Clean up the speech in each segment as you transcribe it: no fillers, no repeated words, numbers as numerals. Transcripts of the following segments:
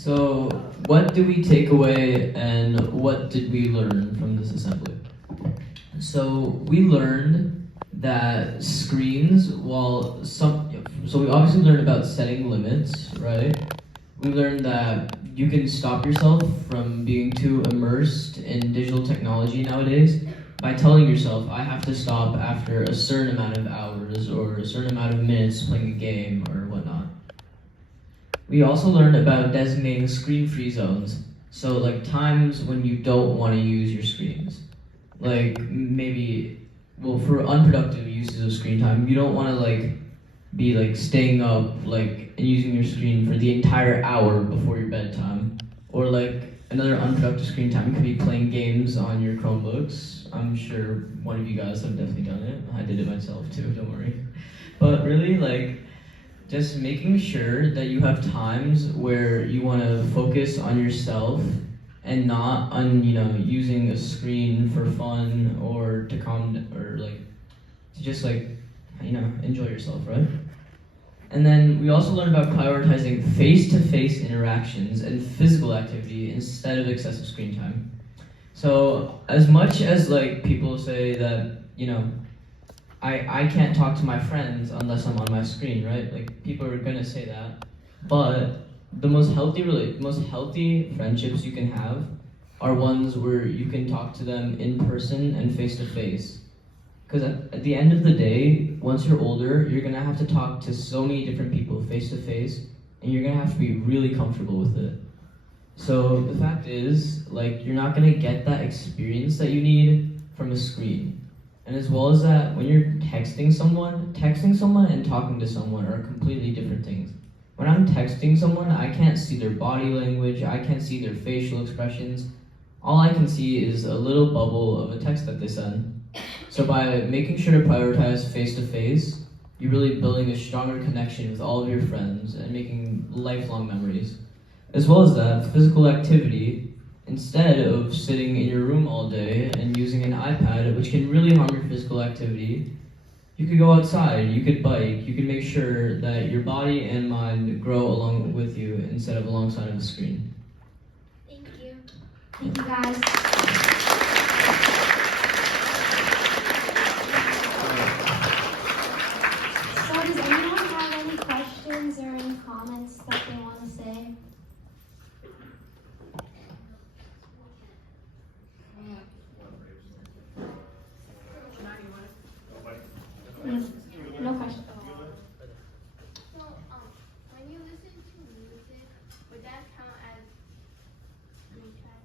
So, what did we take away and what did we learn from this assembly? So, we learned that screens, so we obviously learned about setting limits, right? We learned that you can stop yourself from being too immersed in digital technology nowadays by telling yourself, I have to stop after a certain amount of hours or a certain amount of minutes playing a game or whatnot. We also learned about designating screen-free zones. So like times when you don't want to use your screens. Like maybe, well, for unproductive uses of screen time, you don't want to like be like staying up like and using your screen for the entire hour before your bedtime. Or like another unproductive screen time could be playing games on your Chromebooks. I'm sure one of you guys have definitely done it. I did it myself too, don't worry. But really like just making sure that you have times where you want to focus on yourself and not on using a screen for fun or to or like to just like enjoy yourself, right? And then we also learned about prioritizing face-to-face interactions and physical activity instead of excessive screen time. So as much as like people say that I can't talk to my friends unless I'm on my screen, right? Like people are gonna say that, but the most healthy friendships you can have are ones where you can talk to them in person and face to face. Because at the end of the day, once you're older, you're gonna have to talk to so many different people face to face, and you're gonna have to be really comfortable with it. So the fact is, like, you're not gonna get that experience that you need from a screen. And as well as that, when you're texting someone and talking to someone are completely different things. When I'm texting someone, I can't see their body language, I can't see their facial expressions. All I can see is a little bubble of a text that they send. So by making sure to prioritize face-to-face, you're really building a stronger connection with all of your friends and making lifelong memories. As well as that, physical activity, instead of sitting in your room all day and using an iPad, which can really harm your physical activity, you could go outside, you could bike, you could make sure that your body and mind grow along with you instead of alongside of the screen. Thank you. Thank you guys. So does anyone have any questions or any comments that they want to say? No question. So, when you listen to music, would that count as screen time?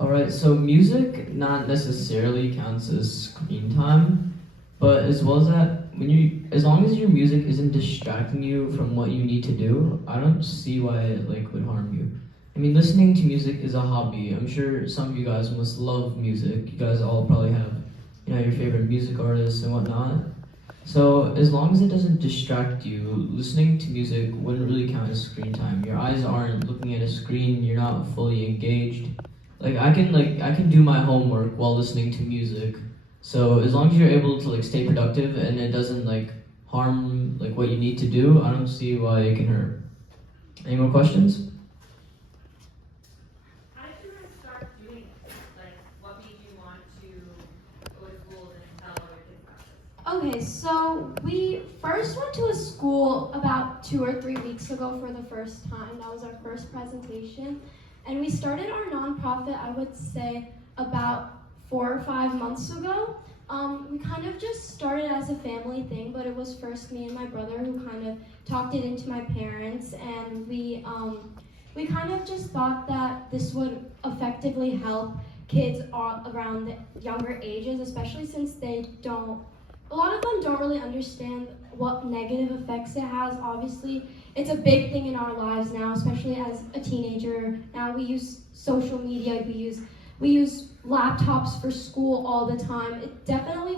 Alright, so music not necessarily counts as screen time, but as well as that, as long as your music isn't distracting you from what you need to do, I don't see why it would harm you. I mean, listening to music is a hobby. I'm sure some of you guys must love music. You guys all probably have, your favorite music artists and whatnot. So as long as it doesn't distract you, listening to music wouldn't really count as screen time. Your eyes aren't looking at a screen. You're not fully engaged. I can do my homework while listening to music. So as long as you're able to stay productive and it doesn't harm what you need to do, I don't see why it can hurt. Any more questions? How did you guys start doing this? What made you want to go to schools and tell other kids about this? Okay, so we first went to a school about 2 or 3 weeks ago for the first time. That was our first presentation. And we started our nonprofit, I would say, about 4 or 5 months ago. We kind of just started as a family thing, but it was first me and my brother who kind of talked it into my parents, and we kind of just thought that this would effectively help kids all around the younger ages, especially since a lot of them don't really understand what negative effects it has. Obviously, it's a big thing in our lives now, especially as a teenager. Now we use social media, we use laptops for school all the time.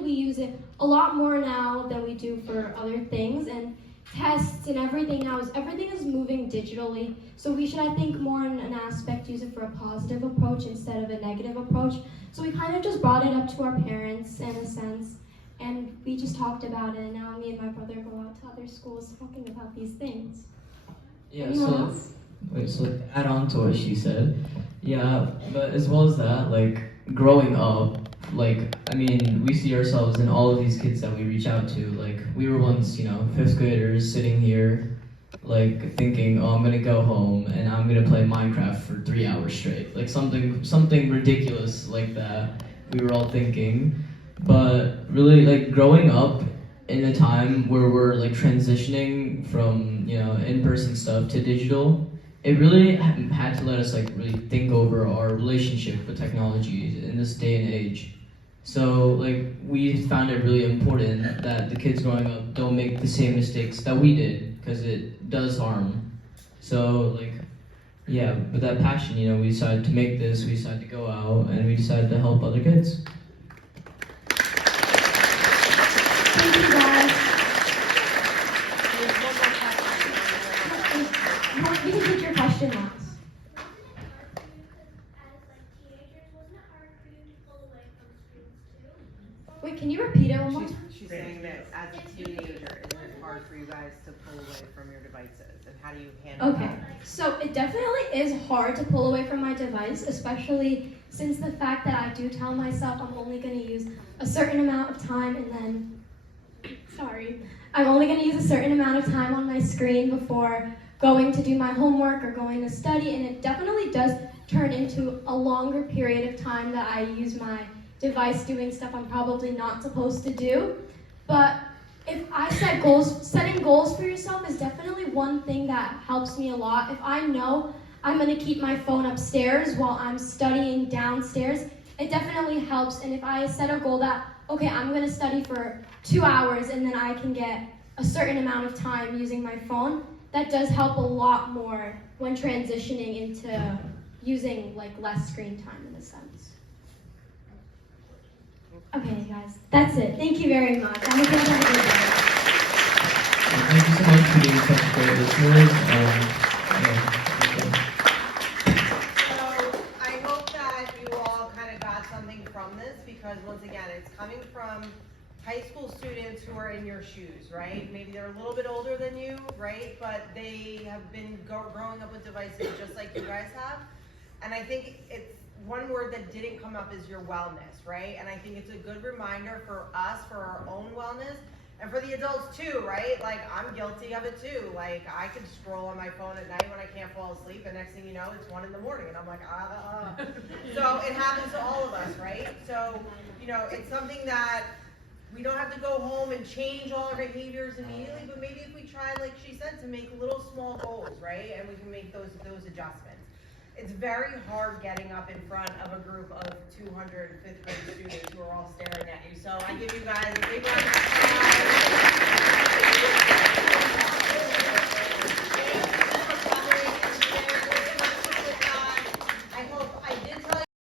We use it a lot more now than we do for other things, and tests and everything is moving digitally. So we should, I think, more in an aspect use it for a positive approach instead of a negative approach. So we kind of just brought it up to our parents in a sense, and we just talked about it, and now me and my brother go out to other schools talking about these things. Yeah, Anyone so else? wait, so like, add on to what she said. Yeah, but as well as that, like growing up, like I mean, we see ourselves in all of these kids that we reach out to. Like we were once, fifth graders sitting here, like thinking, oh, I'm gonna go home and I'm gonna play Minecraft for 3 hours straight, like something ridiculous like that. We were all thinking, but really, like growing up in a time where we're like transitioning from in-person stuff to digital, it really had to let us like really think over our relationship with technology in this day and age. So like we found it really important that the kids growing up don't make the same mistakes that we did because it does harm. So like yeah, with that passion, we decided to make this, we decided to go out and we decided to help other kids. Thank you guys. You can take your question last. Wait, can you repeat it one more time? She's saying that as a teenager, isn't it hard for you guys to pull away from your devices? And how do you handle Okay, that? so it definitely is hard to pull away from my device, especially since the fact that I do tell myself I'm only going to use a certain amount of time and then, I'm only going to use a certain amount of time on my screen before going to do my homework or going to study, and it definitely does turn into a longer period of time that I use my device doing stuff I'm probably not supposed to do. But if I set goals, setting goals for yourself is definitely one thing that helps me a lot. If I know I'm going to keep my phone upstairs while I'm studying downstairs, it definitely helps. And if I set a goal that, okay, I'm going to study for 2 hours and then I can get a certain amount of time using my phone, that does help a lot more when transitioning into using like less screen time in a sense. Okay, guys, that's it. Thank you very much. I hope you guys have a good day. Thank you so much for being such great listeners. So I hope that you all kind of got something from this, because once again, it's coming from high school students who are in your shoes, right? Maybe they're a little bit older than you, right? But they have been growing up with devices just like you guys have. And I think it's one word that didn't come up is your wellness, right? And I think it's a good reminder for us, for our own wellness, and for the adults too, right? Like, I'm guilty of it too. Like, I could scroll on my phone at night when I can't fall asleep, and next thing you know, it's 1 in the morning, and I'm like, So it happens to all of us, right? So, it's something that we don't have to go home and change all our behaviors immediately, but maybe if we try, like she said, to make little small goals, right? And we can make those adjustments. It's very hard getting up in front of a group of 200 fifth grade students who are all staring at you. So I give you guys a big round of applause.